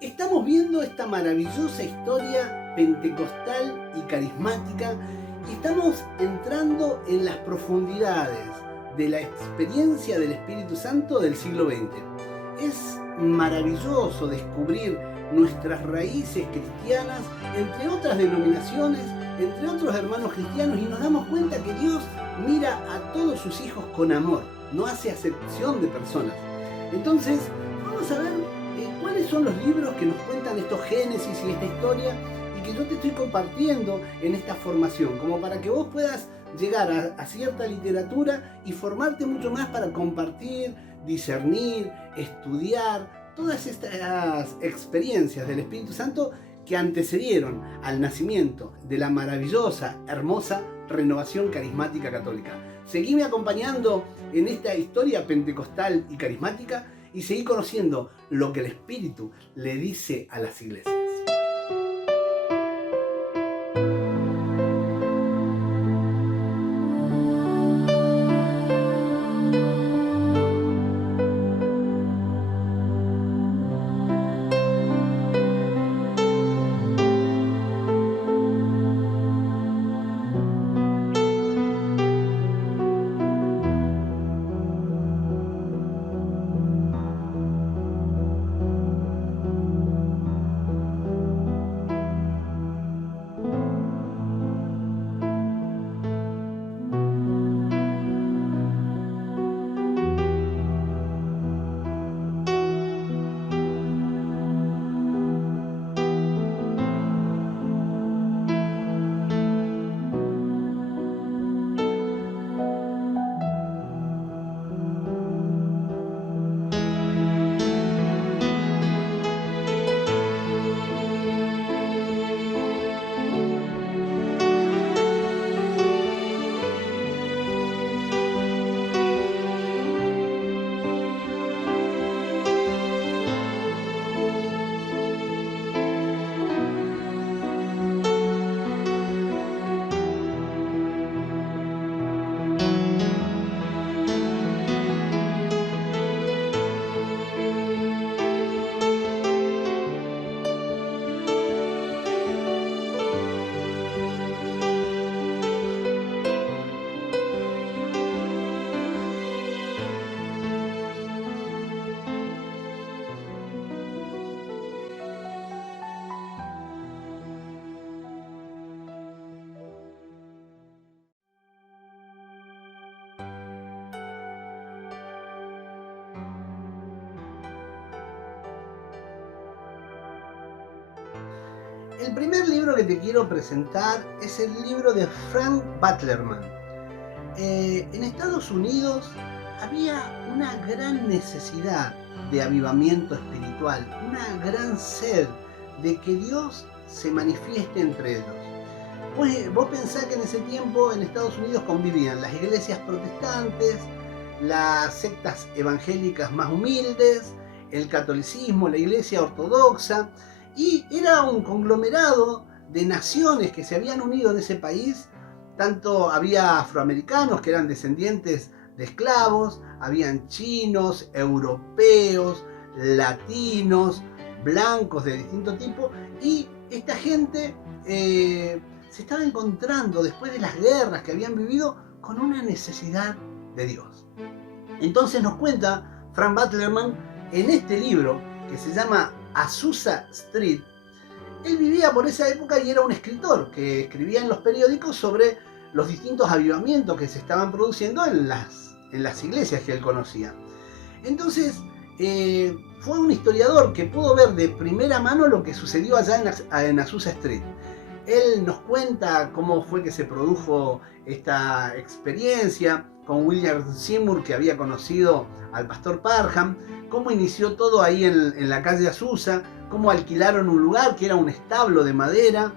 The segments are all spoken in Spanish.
Estamos viendo esta maravillosa historia pentecostal y carismática y estamos entrando en las profundidades de la experiencia del Espíritu Santo del siglo XX. Es maravilloso descubrir nuestras raíces cristianas entre otras denominaciones, entre otros hermanos cristianos, y nos damos cuenta que Dios mira a todos sus hijos con amor, no hace acepción de personas. Entonces, vamos a ver cuáles son los libros que nos cuentan estos génesis y esta historia y que yo te estoy compartiendo en esta formación, como para que vos puedas llegar a cierta literatura y formarte mucho más para compartir, discernir, estudiar todas estas experiencias del Espíritu Santo que antecedieron al nacimiento de la maravillosa, hermosa renovación carismática católica. Seguime acompañando en esta historia pentecostal y carismática y seguí conociendo lo que el Espíritu le dice a las iglesias. El primer libro que te quiero presentar es el libro de Frank Butlerman. En Estados Unidos había una gran necesidad de avivamiento espiritual, una gran sed de que Dios se manifieste entre ellos. Pues vos pensás que en ese tiempo en Estados Unidos convivían las iglesias protestantes, las sectas evangélicas más humildes, el catolicismo, la iglesia ortodoxa, y era un conglomerado de naciones que se habían unido en ese país. Tanto había afroamericanos que eran descendientes de esclavos, habían chinos, europeos, latinos, blancos de distinto tipo, y esta gente se estaba encontrando después de las guerras que habían vivido con una necesidad de Dios. Entonces nos cuenta Frank Butlerman en este libro que se llama Azusa Street. Él vivía por esa época y era un escritor que escribía en los periódicos sobre los distintos avivamientos que se estaban produciendo en las iglesias que él conocía. Entonces fue un historiador que pudo ver de primera mano lo que sucedió allá en Azusa Street. Él nos cuenta cómo fue que se produjo esta experiencia con William Seymour, que había conocido al pastor Parham, cómo inició todo ahí en la calle Azusa, cómo alquilaron un lugar que era un establo de madera,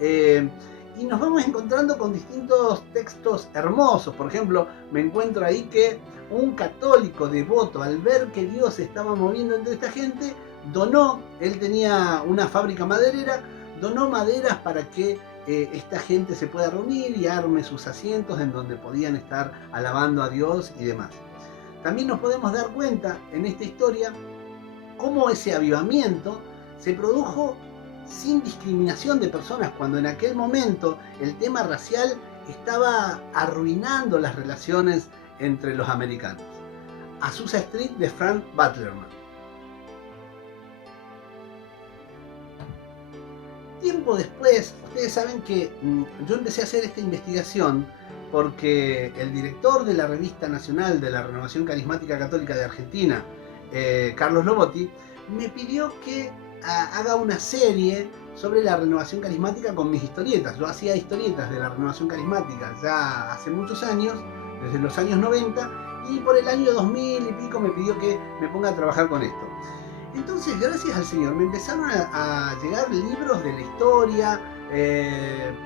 y nos vamos encontrando con distintos textos hermosos. Por ejemplo, me encuentro ahí que un católico devoto, al ver que Dios se estaba moviendo entre esta gente, donó, él tenía una fábrica maderera, donó maderas para que esta gente se pueda reunir y arme sus asientos en donde podían estar alabando a Dios y demás. También nos podemos dar cuenta en esta historia cómo ese avivamiento se produjo sin discriminación de personas, cuando en aquel momento el tema racial estaba arruinando las relaciones entre los americanos. Azusa Street de Frank Butlerman. Tiempo después, ustedes saben que yo empecé a hacer esta investigación porque el director de la Revista Nacional de la Renovación Carismática Católica de Argentina, Carlos Lobotti, me pidió que haga una serie sobre la renovación carismática con mis historietas. Yo hacía historietas de la renovación carismática ya hace muchos años, desde los años 90, y por el año 2000 y pico me pidió que me ponga a trabajar con esto. Entonces, gracias al Señor, me empezaron a llegar libros de la historia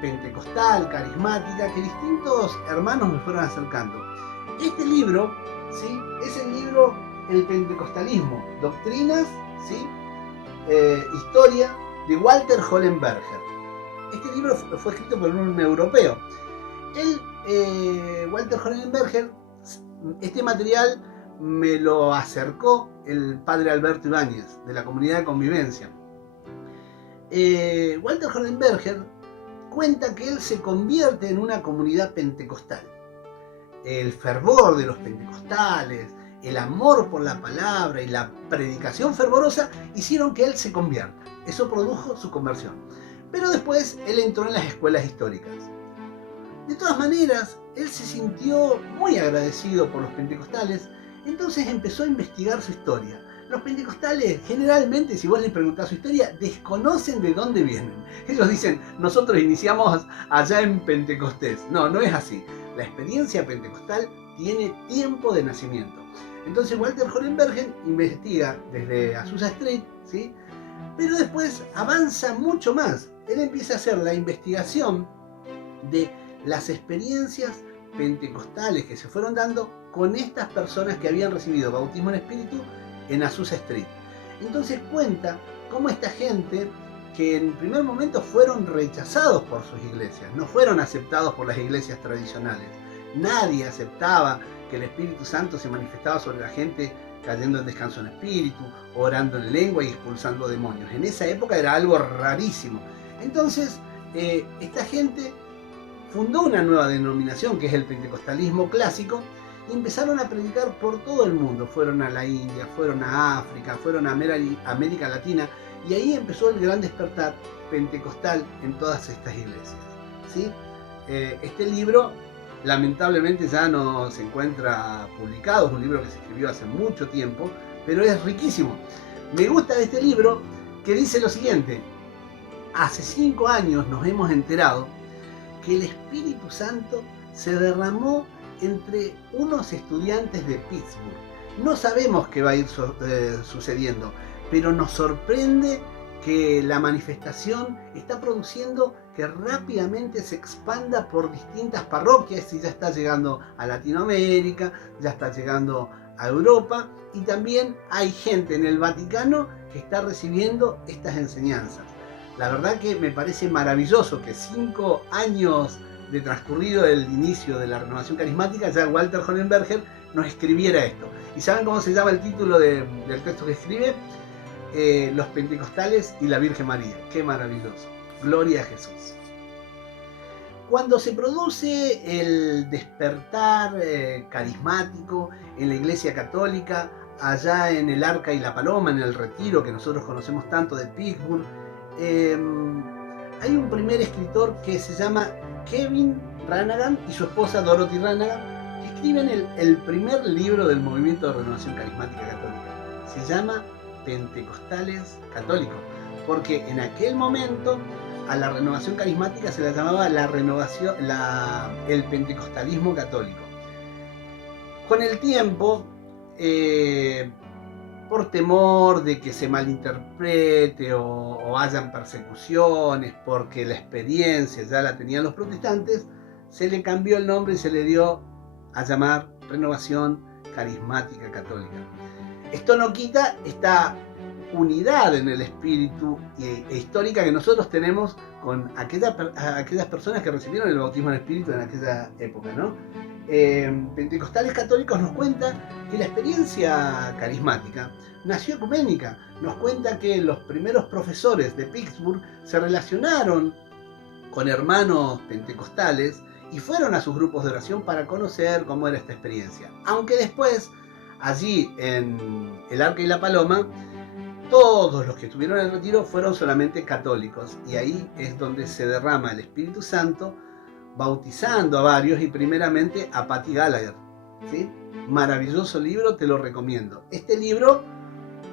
pentecostal, carismática, que distintos hermanos me fueron acercando. Este libro, ¿sí?, es el libro El Pentecostalismo, Doctrinas, ¿sí?, Historia, de Walter Hollenberger. Este libro fue escrito por un europeo. Walter Hollenberger, este material me lo acercó el padre Alberto Ibáñez, de la Comunidad de Convivencia. Walter Hollenberger cuenta que él se convierte en una comunidad pentecostal. El fervor de los pentecostales, el amor por la palabra y la predicación fervorosa hicieron que él se convierta. Eso produjo su conversión. Pero después él entró en las escuelas históricas. De todas maneras, él se sintió muy agradecido por los pentecostales, entonces empezó a investigar su historia. Los pentecostales, generalmente, si vos les preguntás su historia, desconocen de dónde vienen. Ellos dicen, nosotros iniciamos allá en Pentecostés. No, no es así. La experiencia pentecostal tiene tiempo de nacimiento. Entonces Walter Hollenberger investiga desde Azusa Street, ¿sí?, pero después avanza mucho más. Él empieza a hacer la investigación de las experiencias pentecostales que se fueron dando con estas personas que habían recibido bautismo en espíritu en Azusa Street. Entonces cuenta cómo esta gente, que en primer momento fueron rechazados por sus iglesias, no fueron aceptados por las iglesias tradicionales. Nadie aceptaba que el Espíritu Santo se manifestaba sobre la gente cayendo en descanso en espíritu, orando en lengua y expulsando demonios. En esa época era algo rarísimo. Entonces, esta gente fundó una nueva denominación, que es el pentecostalismo clásico, y empezaron a predicar por todo el mundo. Fueron a la India, fueron a África, fueron a América Latina, y ahí empezó el gran despertar pentecostal en todas estas iglesias, ¿sí? Este libro lamentablemente ya no se encuentra publicado, es un libro que se escribió hace mucho tiempo, pero es riquísimo. Me gusta de este libro que dice lo siguiente: hace 5 años nos hemos enterado que el Espíritu Santo se derramó entre unos estudiantes de Pittsburgh. No sabemos qué va a ir sucediendo, pero nos sorprende que la manifestación está produciendo que rápidamente se expanda por distintas parroquias, y ya está llegando a Latinoamérica, ya está llegando a Europa, y también hay gente en el Vaticano que está recibiendo estas enseñanzas. La verdad que me parece maravilloso que 5 años de transcurrido el inicio de la renovación carismática, ya Walter Hollenberger nos escribiera esto. ¿Y saben cómo se llama el título del texto que escribe? Los Pentecostales y la Virgen María. ¡Qué maravilloso! Gloria a Jesús. Cuando se produce el despertar carismático en la Iglesia Católica, allá en el Arca y la Paloma, en el retiro que nosotros conocemos tanto de Pittsburgh, hay un primer escritor que se llama Kevin Ranaghan y su esposa Dorothy Ranaghan, que escriben el primer libro del movimiento de renovación carismática católica. Se llama Pentecostales Católicos, porque en aquel momento a la renovación carismática se la llamaba el pentecostalismo católico. Con el tiempo, por temor de que se malinterprete o hayan persecuciones, porque la experiencia ya la tenían los protestantes, se le cambió el nombre y se le dio a llamar Renovación Carismática Católica. Esto no quita esta unidad en el espíritu e histórica que nosotros tenemos con aquellas personas que recibieron el bautismo en espíritu en aquella época, ¿no? Pentecostales Católicos nos cuenta que la experiencia carismática nació ecuménica. Nos cuenta que los primeros profesores de Pittsburgh se relacionaron con hermanos pentecostales y fueron a sus grupos de oración para conocer cómo era esta experiencia. Aunque después, allí en el Arca y la Paloma, todos los que estuvieron en el retiro fueron solamente católicos, y ahí es donde se derrama el Espíritu Santo, bautizando a varios y primeramente a Patty Gallagher, ¿sí? Maravilloso libro, te lo recomiendo. Este libro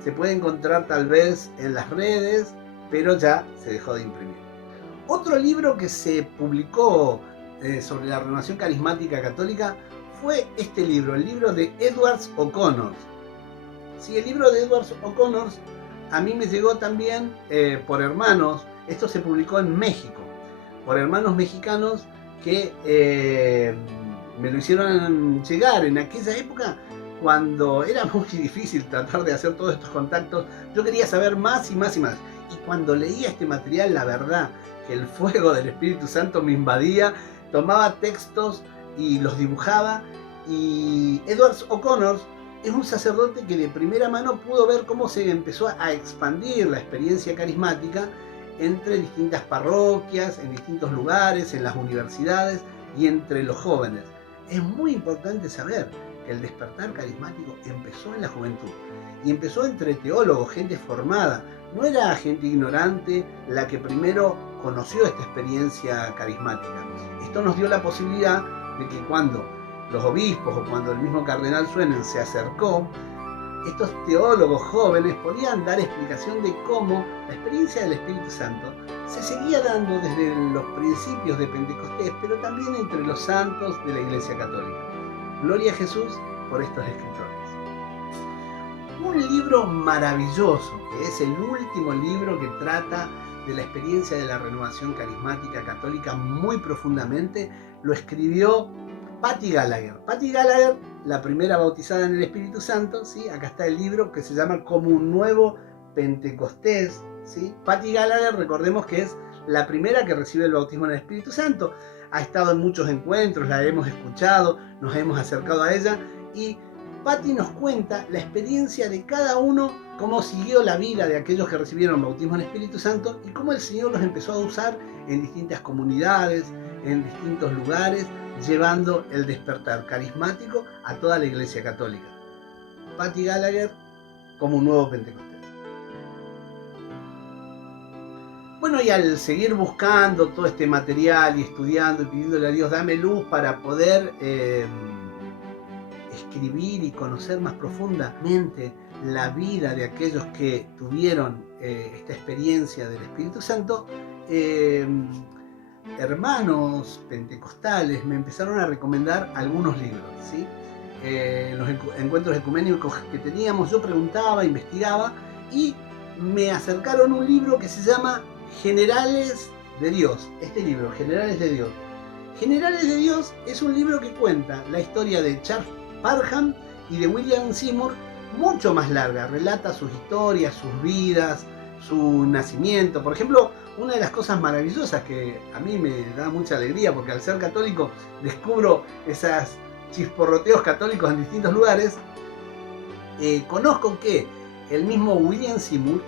se puede encontrar tal vez en las redes, pero ya se dejó de imprimir. Otro libro que se publicó sobre la renovación carismática católica fue este libro, el libro de Edwards O'Connor. Sí, el libro de Edwards O'Connor a mí me llegó también por hermanos. Esto se publicó en México, por hermanos mexicanos que me lo hicieron llegar en aquella época cuando era muy difícil tratar de hacer todos estos contactos. Yo quería saber más y más y más. Y cuando leía este material, la verdad que el fuego del Espíritu Santo me invadía. Tomaba textos y los dibujaba. Y Edwards O'Connor es un sacerdote que de primera mano pudo ver cómo se empezó a expandir la experiencia carismática entre distintas parroquias, en distintos lugares, en las universidades y entre los jóvenes. Es muy importante saber que el despertar carismático empezó en la juventud y empezó entre teólogos, gente formada. No era gente ignorante la que primero conoció esta experiencia carismática. Esto nos dio la posibilidad de que cuando los obispos o cuando el mismo cardenal Suenen se acercó, estos teólogos jóvenes podían dar explicación de cómo la experiencia del Espíritu Santo se seguía dando desde los principios de Pentecostés, pero también entre los santos de la Iglesia Católica. Gloria a Jesús por estos escritores. Un libro maravilloso, que es el último libro que trata de la experiencia de la renovación carismática católica muy profundamente, lo escribió Patty Gallagher. Patty Gallagher, la primera bautizada en el Espíritu Santo, ¿sí? Acá está el libro que se llama Como un nuevo Pentecostés, ¿sí? Patty Gallagher, recordemos que es la primera que recibe el bautismo en el Espíritu Santo. Ha estado en muchos encuentros, la hemos escuchado, nos hemos acercado a ella, y Patty nos cuenta la experiencia de cada uno, cómo siguió la vida de aquellos que recibieron bautismo en el Espíritu Santo y cómo el Señor los empezó a usar en distintas comunidades, en distintos lugares, llevando el despertar carismático a toda la Iglesia Católica. Patty Gallagher, Como un nuevo Pentecostés. Bueno, y al seguir buscando todo este material y estudiando y pidiéndole a Dios, dame luz para poder escribir y conocer más profundamente la vida de aquellos que tuvieron esta experiencia del Espíritu Santo, hermanos pentecostales me empezaron a recomendar algunos libros, ¿sí? En los encuentros ecuménicos que teníamos, yo preguntaba, investigaba y me acercaron un libro que se llama Generales de Dios. Este libro, Generales de Dios. Generales de Dios es un libro que cuenta la historia de Charles Parham y de William Seymour, mucho más larga. Relata sus historias, sus vidas, su nacimiento. Por ejemplo, una de las cosas maravillosas que a mí me da mucha alegría, porque al ser católico descubro esos chisporroteos católicos en distintos lugares, conozco que el mismo William Seymour,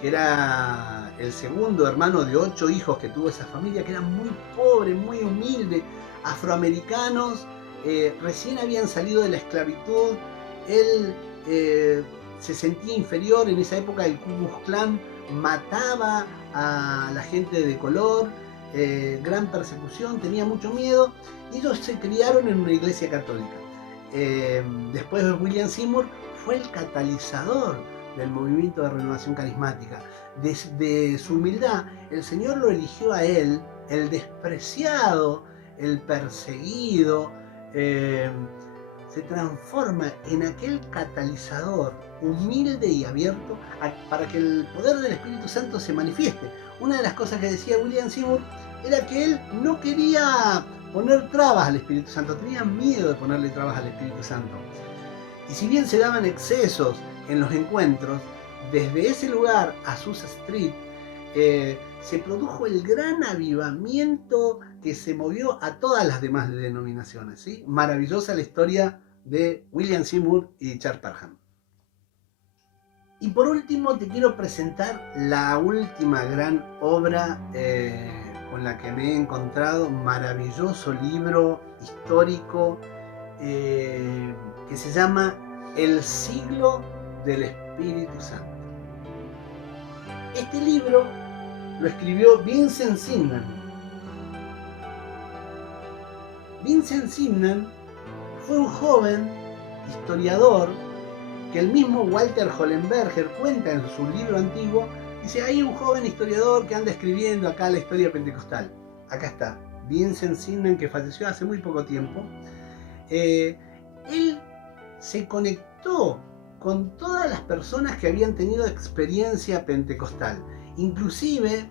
que era el segundo hermano de 8 hijos que tuvo esa familia, que era muy pobre, muy humilde, afroamericanos, recién habían salido de la esclavitud. Él se sentía inferior. En esa época el Ku Klux Klan mataba a la gente de color, gran persecución, tenía mucho miedo, y ellos se criaron en una iglesia católica. Después William Seymour fue el catalizador del movimiento de renovación carismática. Desde su humildad, el Señor lo eligió a él, el despreciado, el perseguido, se transforma en aquel catalizador humilde y abierto para que el poder del Espíritu Santo se manifieste. Una de las cosas que decía William Seymour era que él no quería poner trabas al Espíritu Santo, tenía miedo de ponerle trabas al Espíritu Santo. Y si bien se daban excesos en los encuentros, desde ese lugar, Azusa Street, se produjo el gran avivamiento que se movió a todas las demás denominaciones, ¿sí? Maravillosa la historia de William Seymour y Charles Parham. Y por último te quiero presentar la última gran obra con la que me he encontrado, maravilloso libro histórico que se llama El siglo del Espíritu Santo. Este libro lo escribió Vincent Simnand. Vincent Simnand fue un joven historiador que el mismo Walter Hollenberger cuenta en su libro antiguo. Dice, hay un joven historiador que anda escribiendo acá la historia pentecostal. Acá está, Vincent Simnand, que falleció hace muy poco tiempo. Él se conectó con todas las personas que habían tenido experiencia pentecostal. Inclusive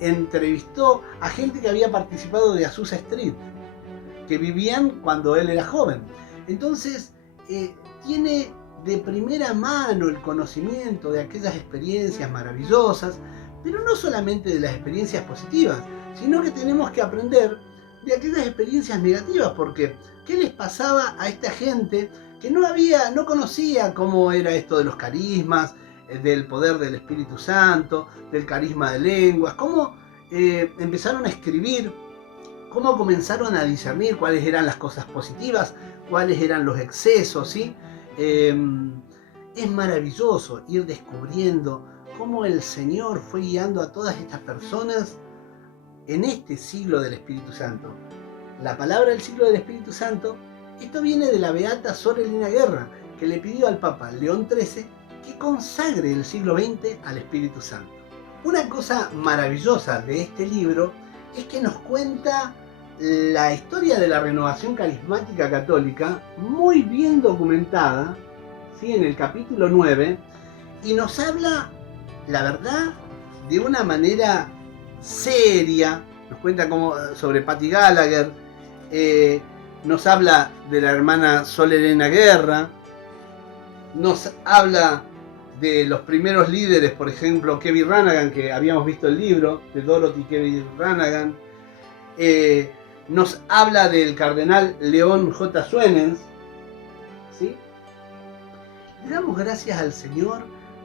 entrevistó a gente que había participado de Azusa Street, que vivían cuando él era joven. Entonces tiene de primera mano el conocimiento de aquellas experiencias maravillosas, pero no solamente de las experiencias positivas, sino que tenemos que aprender de aquellas experiencias negativas, porque ¿qué les pasaba a esta gente que no conocía cómo era esto de los carismas, del poder del Espíritu Santo, del carisma de lenguas, cómo empezaron a escribir, cómo comenzaron a discernir cuáles eran las cosas positivas, cuáles eran los excesos, ¿sí? Es maravilloso ir descubriendo cómo el Señor fue guiando a todas estas personas en este siglo del Espíritu Santo. La palabra del siglo del Espíritu Santo, esto viene de la beata Sor Elena Guerra, que le pidió al Papa León XIII que consagre el siglo XX al Espíritu Santo. Una cosa maravillosa de este libro es que nos cuenta la historia de la renovación carismática católica, muy bien documentada, ¿sí? En el capítulo 9, y nos habla, la verdad, de una manera seria. Nos cuenta sobre Patty Gallagher, nos habla de la hermana Sor Elena Guerra, nos habla de los primeros líderes, por ejemplo, Kevin Ranagan, que habíamos visto el libro de Dorothy Kevin Ranagan. Nos habla del cardenal León J. Swenens, ¿sí? Le damos gracias al Señor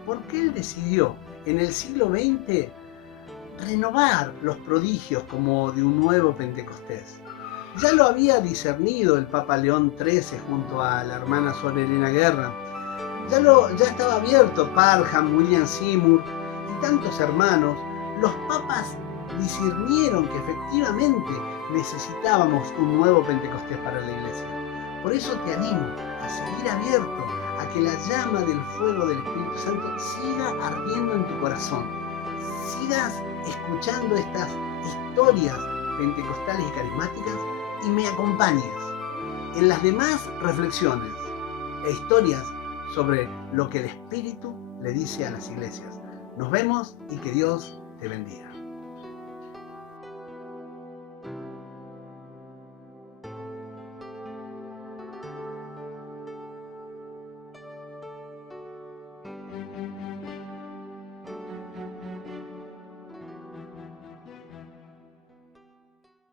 porque Él decidió en el siglo XX renovar los prodigios como de un nuevo Pentecostés. Ya lo había discernido el Papa León XIII junto a la hermana Sor Elena Guerra. Ya estaba abierto Parham, William Seymour y tantos hermanos. Los papas discernieron que efectivamente necesitábamos un nuevo Pentecostés para la iglesia. Por eso te animo a seguir abierto, a que la llama del fuego del Espíritu Santo siga ardiendo en tu corazón. Sigas escuchando estas historias pentecostales y carismáticas y me acompañes en las demás reflexiones e historias sobre lo que el Espíritu le dice a las iglesias. Nos vemos y que Dios te bendiga.